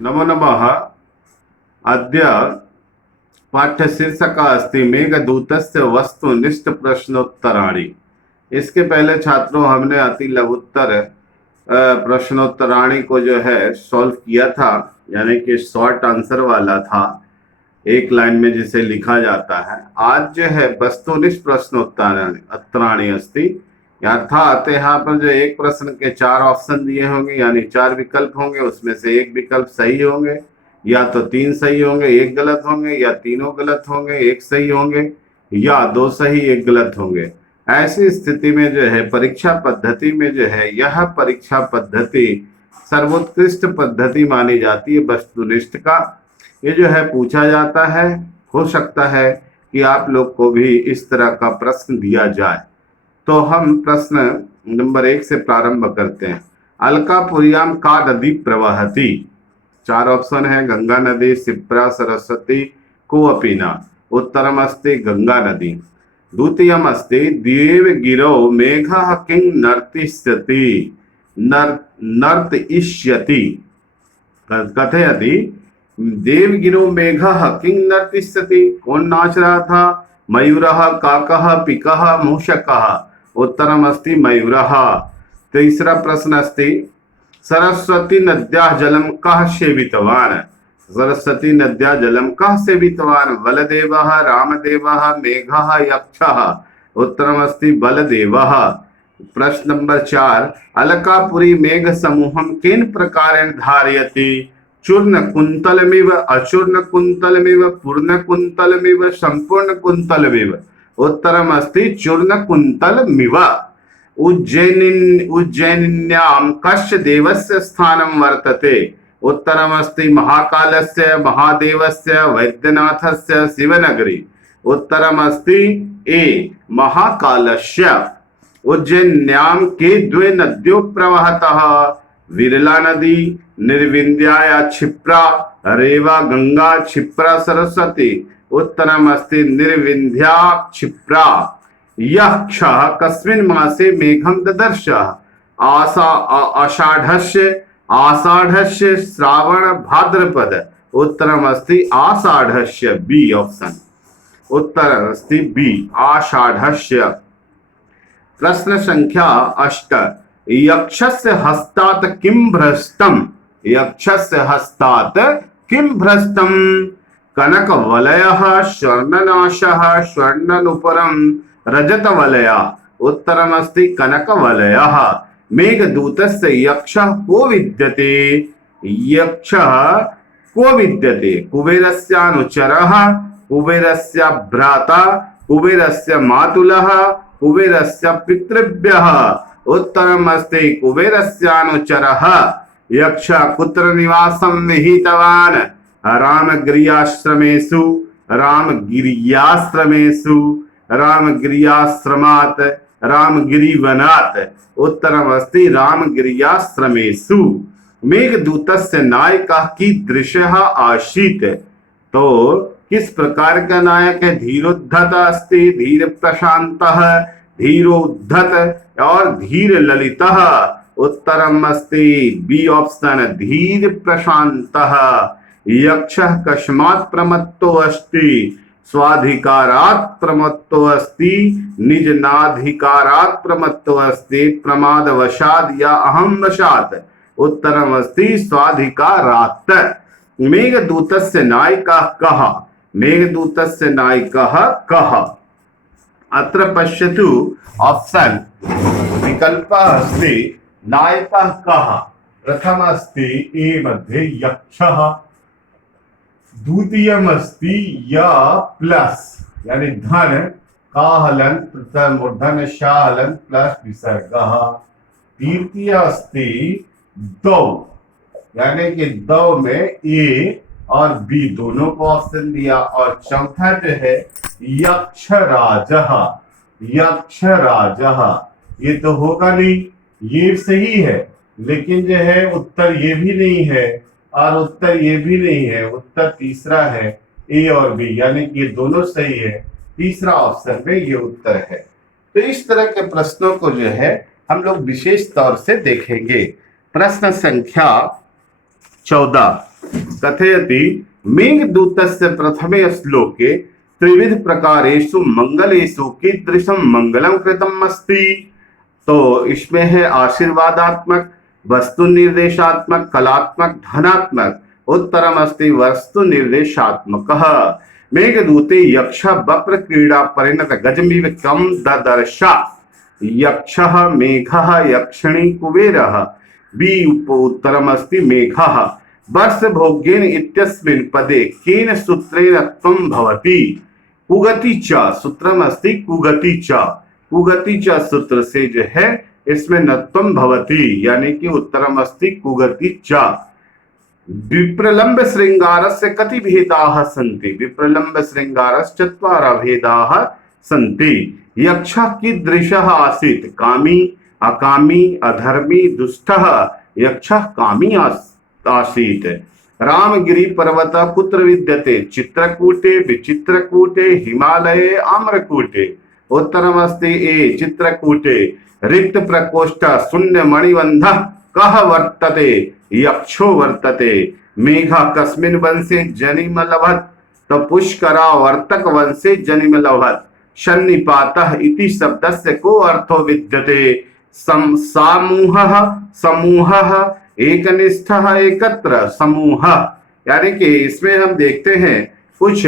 नमो नमः। अद्य पाठ्यशीर्षकः अस्ति मेघदूतस्य वस्तुनिष्ठ प्रश्नोत्तराणि। इसके पहले छात्रों हमने अति लघुत्तर प्रश्नोत्तराणि को जो है सॉल्व किया था, यानी कि शॉर्ट आंसर वाला था, एक लाइन में जिसे लिखा जाता है। आज जो है वस्तुनिष्ठ प्रश्नोत्तराणि अस्ति, अर्थात यहाँ पर जो एक प्रश्न के 4 ऑप्शन दिए होंगे, यानी 4 विकल्प होंगे, उसमें से एक विकल्प सही होंगे, या तो 3 सही होंगे, एक गलत होंगे, या तीनों गलत होंगे, एक सही होंगे, या 2 सही एक गलत होंगे। ऐसी स्थिति में जो है परीक्षा पद्धति में जो है यह परीक्षा पद्धति सर्वोत्कृष्ट पद्धति मानी जाती है वस्तुनिष्ठ का। ये जो है पूछा जाता है, हो सकता है कि आप लोग को भी इस तरह का प्रश्न दिया जाए। तो हम प्रश्न नंबर 1 से प्रारंभ करते हैं। अलकापुर्याम का नदी प्रवहति। 4 ऑप्शन है, गंगा नदी, शिप्रा, सरस्वती, कोऽपि न। उत्तरमस्ति गंगा नदी। द्वितीयम् अस्ति देवगिरौ मेघः किं नर्तिष्यति। नर्तयिष्यति कथयति। देवगिरौ मेघः किं नर्तिष्यति, कौन नाच रहा था? मयूरः, काकः, पिकः, मूषकः। उत्तरमस्ति मयूरः। तीसरा प्रश्न अस्ति सरस्वती नद्याः जलं कः सेवितवान्। सरस्वती नद्याः जलं कः सेवितवान्? बलदेवः, रामदेवः, मेघः, यक्षः। उत्तरमस्ति बलदेवः। प्रश्न नंबर 4 अलकापुरी मेघ समूहं केन प्रकारेण धारयति। चूर्ण कुंतलमिव, अचूर्ण कुंतलमिव, पूर्ण कुंतलमिव, संपूर्ण कुंतलमिव। उत्तरमस्ति चूर्ण कुंतलमिव। उज्जैन्यां कस्य देवस्य स्थानं वर्तते। उत्तरमस्ति महाकालस्य, महादेवस्य, वैद्यनाथस्य, शिवनगरी। उत्तरमस्ति ए महाकालस्य। उज्जैन्यां के द्वे नद्यो प्रवहतः। विरला नदी, निर्विंध्या या क्षिप्रा, रेवा गंगा, क्षिप्रा सरस्वती। उत्तरमस्ति निर्विंध्या क्षिप्रा। यः क्षः कस्मिन् मासे मेघं ददर्श। आषाढ़स्य, श्रावण, भाद्रपद। उत्तरमस्ति आषाढ़स्य, बी ऑप्शन। उत्तरमस्ति बी आषाढ़स्य। प्रश्न संख्या 8 यक्षस्य हस्तात् किं भ्रष्टम्। यक्षस्य हस्तात् किं भ्रष्टम्। कनकवलयः, स्वर्णनाशः, स्वर्णनुपुरम्, रजतवलयः। उत्तरमस्ति कनकवलयः। मेघदूतस्य यक्षः को विद्यते। यक्षः को विद्यते। कुबेरस्यानुचरः, कुबेरस्य भ्राता, कुबेरस्य मातुलः, कुबेरस्य पितृभ्यः। उत्तरमस्ति कुबेरस्यानुचरः। यक्षः कुत्र निवासं विहितवान्। रामगिर्याश्रमेषु, रामगिर्याश्रमेषु, रामगिर्याश्रमात्, रामगिरिवनात्। उत्तरमस्ति रामगिर्याश्रमेषु। मेघदूतस्य नायकः कीदृशः आसीत्। तो किस प्रकार का नायक है? धीरोद्धत अस्ति, धीर प्रशांतः, धीरोद्धत और धीर ललितः। उत्तरम अस्ति बी ऑप्शन धीर प्रशांतः। यक्षः कस्मात् प्रमत्तो अस्ति। स्वाधिकारात् प्रमत्तो अस्ति, निजनाधिकारात् प्रमत्तो अस्ति, प्रमादवशात् या अहंवशात्। उत्तरमस्ति स्वाधिकारात्। मेघदूतस्य नायकः कः। मेघदूतस्य नायकः कः। अत्र पश्यतु ऑप्शन विकल्पः अस्ति नायकः कः। प्रथमस्ति ए मध्ये यक्षः, द्वितीयमस्ति य प्लस यानी धन काहलन प्रथम शाहलन प्लस विसर्गः। तृतीय अस्ति दौ यानी कि दौ में ए और बी दोनों को ऑप्शन दिया। और चौथा जो है यक्षराजः। यक्षराजः ये तो होगा नहीं, ये सही है, लेकिन जो है उत्तर ये भी नहीं है और उत्तर ये भी नहीं है। उत्तर तीसरा है ए और बी, यानी कि ये दोनों सही है। तीसरा ऑप्शन में ये उत्तर है। तो इस तरह के प्रश्नों को जो है हम लोग विशेष तौर से देखेंगे। प्रश्न संख्या 14 कथयति मेघदूतस्य प्रथमे श्लोके त्रिविध प्रकारेषु मंगलेषु कीदृशं मंगलम कृतम अस्ति। तो इसमें है आशीर्वादात्मक, वस्तु निर्देशात्मक, कलात्मक, धनात्मक। उत्तरम अस्ति वस्तु निर्देशात्मकः। मेघदूते यक्ष वक्र क्रीड़ा परिणत गजमिव कम ददर्शा। यक्षः मेघः यक्षिणी कुबेरः। बी उत्तरम अस्ति मेघः। वर्ष भोग्येन इत्यस्मिन् पदे केन सूत्रेण त्वं भवति। कुगति च सूत्रम अस्ति कुगति च। कुगति च सूत्र से जो है इसमें नत्वम भवति, यानी कि उत्तरम अस्ति कुगति च। विप्रलंब श्रृंगारस्य कति भेदाः सन्ति। विप्रलंब श्रृंगारश्चत्वारः भेदाः सन्ति। यक्षः कीदृशः आसीत्। कामी, अकामी, अधर्मी, दुष्टः। यक्षः कामी आसीत्। रामगिरी पर्वत कुत्र विद्यते। चित्रकूटे, विचित्रकूटे, हिमालये, आम्रकूटे। उत्तरमस्ति ए चित्रकूटे। रिक्त प्रकोष्ठ शून्य मणिबन्धः कः वर्तते। यक्षो वर्तते। मेघ कस्मिन् वंशे जनिम लभत। तो पुष्करा वर्तक वंशे जनिम लभत। सन्निपातः इति शब्दस्य को अर्थो विद्यते। समूहः, समूहः, एकनिष्ठः, एकत्र, समूह। यानी कि इसमें हम देखते हैं कुछ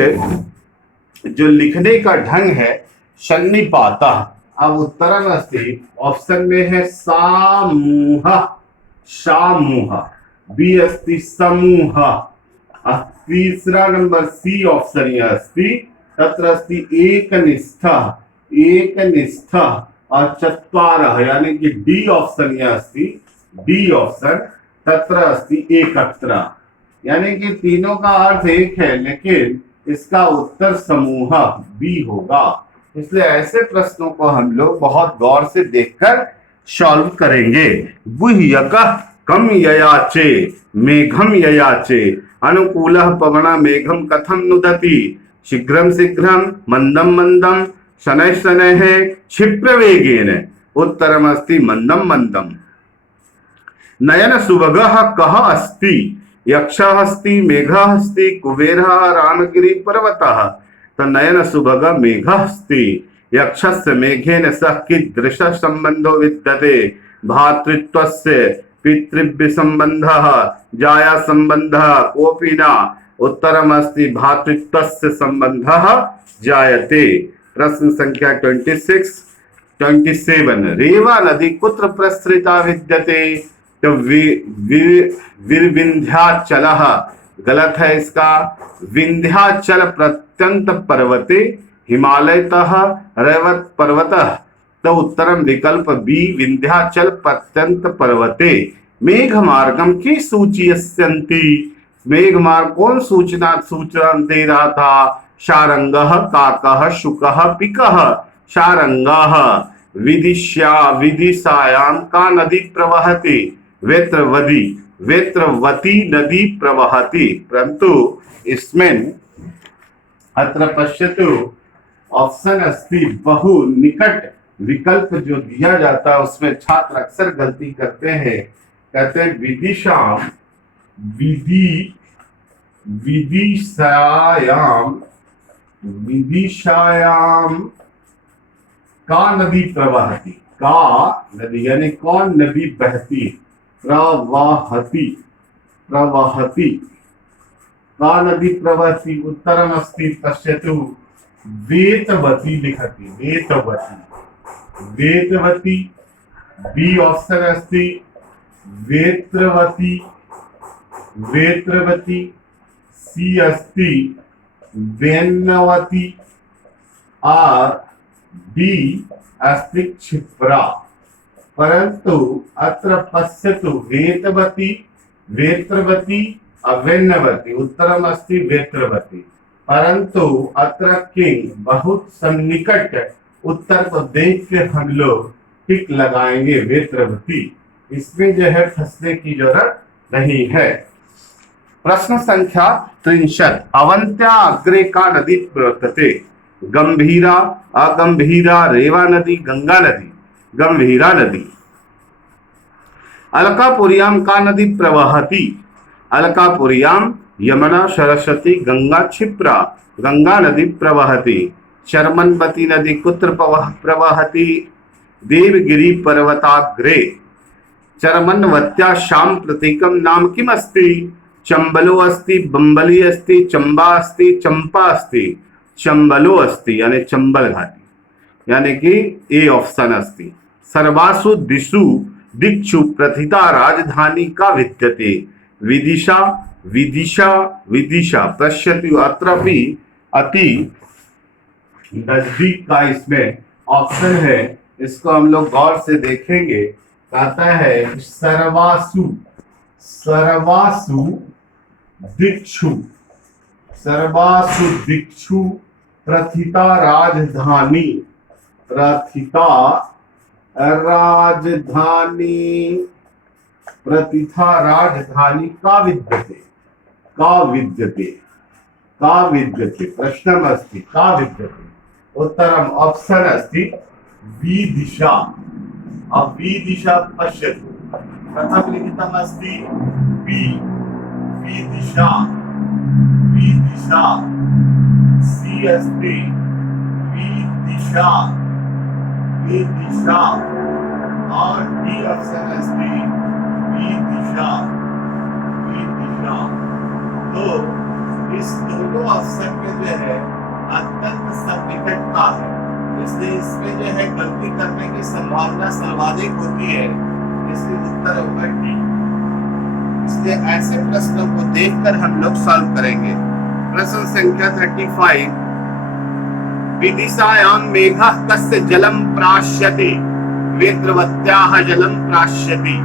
जो लिखने का ढंग है सन्निपातः। अब उत्तरम अस्ति ऑप्शन में है सामूह, सामूह। बी अस्ति समूह। तीसरा नंबर सी ऑप्शन यह अस्ति तत्र अस्ति एकनिष्ठः, एकनिष्ठः और चत्वारः, यानी कि डी ऑप्शन यह अस्ति, डी ऑप्शन तत्र अस्ति एकत्र। यानी कि तीनों का अर्थ एक है, लेकिन इसका उत्तर समूह बी होगा। इसलिए ऐसे प्रश्नों को हम लोग बहुत गौर से देखकर सॉल्व करेंगे। गुह्यकः कम ययाचे मेघम ययाचे। अनुकूलः पवनः मेघम कथम नुदति। शीघ्रं शीघ्रं मंदम मंदम शनैः शनैः क्षिप्रवेगेन। उत्तरमस्ति मंदम मंदम। नयन सुभगः कः अस्ति। यक्षः अस्ति, मेघः अस्ति, कुबेरः, रामगिरी पर्वतः। तो नयन सुभगः मेघः अस्ति। यक्षस्य मेघेन सह कीदृशः सम्बन्धो विद्यते। भातृत्वस्य, पितृभ्य संबंधः, जाया संबंधः, कोऽपि न। उत्तरमस्ति भातृत्वस्य संबंधः जायते। प्रश्न संख्या 27। रेवा नदी कुत्र प्रसृता विद्यते। तो विंध्याचलः, गलत है इसका। विंध्याचल प्रत्यंत पर्वते हिमालयतः रैवत पर्वतः। तो उत्तरम विकल्प बी विंध्याचल प्रत्यंत पर्वते। मेघ मार्गम की सूचयस्यन्ति। मेघ मार्ग कौन सूचना दे रहा था। शारंगः, काकः, शुकः, पिकः। शारंगः। विदिशायां का नदी प्रवहति। वेत्रवती, वेत्रवती नदी प्रवहति। परंतु इसमें अत्र पश्यतु ऑप्शन अस्ति बहु निकट विकल्प जो दिया जाता है उसमें छात्र अक्सर गलती करते हैं। कहते हैं विदिशायां, विदिशायां का नदी प्रवहति। का नदी यानी कौन नदी बहती। प्रवहति, प्रवहति, का नदी प्रवहति। उत्तरम अस्ति पश्यतु वेतवती लिखति। वेतवती, वेतवती। बी ऑप्शन अस्ति वेत्रवती, वेत्रवती। सी अस्ति वेन्नवती और डी अस्ति क्षिप्रा। परंतु अत्र पश्यतु वेतवती, वेत्रवती, अवेन्नवती। उत्तरम अस्ति वेत्रवती। परंतु अत्र किंग बहुत सन्निकट उत्तर को देख के हम लोग टिक लगाएंगे वेत्रवती। इसमें जो है फंसने की जरूरत नहीं है। प्रश्न संख्या 63। अवंत्या अग्रे का नदी प्रवर्तते। गंभीरा, अगंभीरा, रेवा नदी, गंगा नदी। गंभीरा नदी। अलकापुरियां का नदी प्रवहति। अलकापुरियां यमुना सरस्वती गंगा क्षिप्रा, गंगा नदी प्रवहति। चर्मन्वती नदी कुत्र प्रवहति? देवगिरी पर्वताग्रे। चर्मन्वत्याः प्रतीकं नाम किम अस्ति? चंबलो अस्ति, बम्बली अस्ति, चंबा अस्ति, चंपा अस्ति। चंबलो अस्ति यानी चंबल घाटी, यानी कि ए ऑप्शन अस्ति। सर्वासु दिशु दिक्षु प्रथिता राजधानी का विद्यते। विदिशा, विदिशा, विदिशा। पश्यतु अत्रापि अति नजदीक का इसमें ऑप्शन है, इसको हम लोग गौर से देखेंगे। कहता है सर्वासु, सर्वासु दिक्षु, सर्वासु दिक्षु प्रथिता राजधानी, प्रथिता राजधानी, प्रथिता राजधानी का विद्यते, का विद्यते, का विद्यते। प्रश्नम् अस्ति का विद्यते। उत्तरम् ऑप्शन अस्ति विदिशा। अब विदिशा पश्यतु, कथं लिखितम् अस्ति? विदिशा, विदिशा। सी अस्ति विदिशा, विदिशा। और डी ऑप्शन अस्ति विदिशा, विदिशा। तो इस दोनों ऑप्शन में जो है अत्यंत सन्निकटता है, इसलिए इसमें जो है गलती करने की संभावना सर्वाधिक होती है, इसलिए उत्तर होगा डी। इसलिए ऐसे प्रश्नों को देखकर हम लोग सॉल्व करेंगे। प्रश्न संख्या 35। विदिशायां मेघः कस्य जलं प्राश्यति? वेत्रवत्याः जलं प्राश्यति।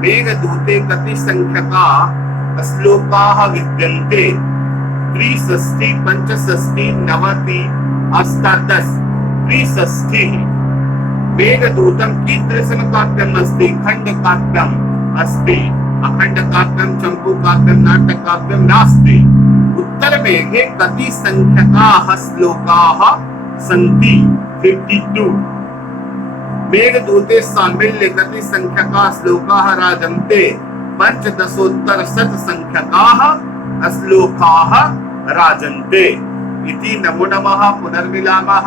मेघदूते कति संख्यकाः श्लोकाः विद्यन्ते? त्रिषष्टि, पंचषष्टि, नवति, अष्टादश। त्रिषष्टिः। मेघदूतं कीदृशं काव्यम् अस्ति? खण्डकाव्यम् अस्ति। अखण्डकाव्यं, चम्पूकाव्यं, नाटकाव्यं नास्ति। उत्तर मेघे कति संख्यकाः श्लोकाः सन्ति? 52। मेघदूते सामिल्ये कति संख्यकाः श्लोकाः राजन्ते? पंचदशोत्तर शत संख्यकाः श्लोकाः राजन्ते। इति नमो नमः, पुनर्मिलामः।